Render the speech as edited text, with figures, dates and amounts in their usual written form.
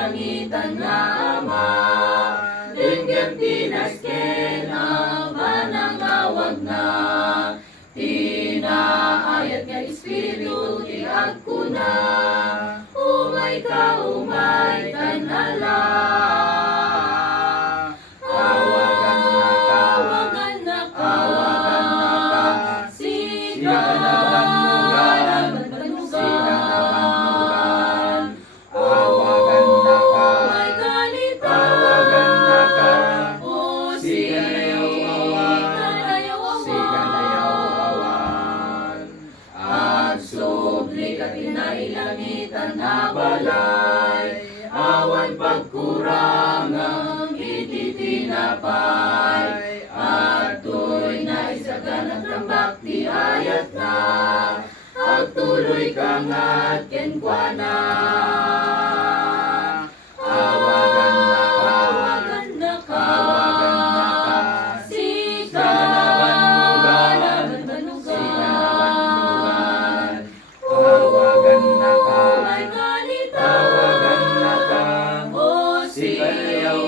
langitan nga Ama, dinggam tinasken ang panangawag na, tinaayat nga Espiritu ti agkuna, umay ka kanala. Awagan na ka, sigawan banugan, awagan na ka, may kanita, awagan na ka, o siganayaw-awan, agsubli ka tinailangitan na balay, awan pagkurangang ititinapay, at tuloy na isaganang tambak ti ayat na, agtuloy ka nga at kenkwana. Awagan na ka, siganawan banugan, awagan na ka, may kanita, awagan na ka, o siganayaw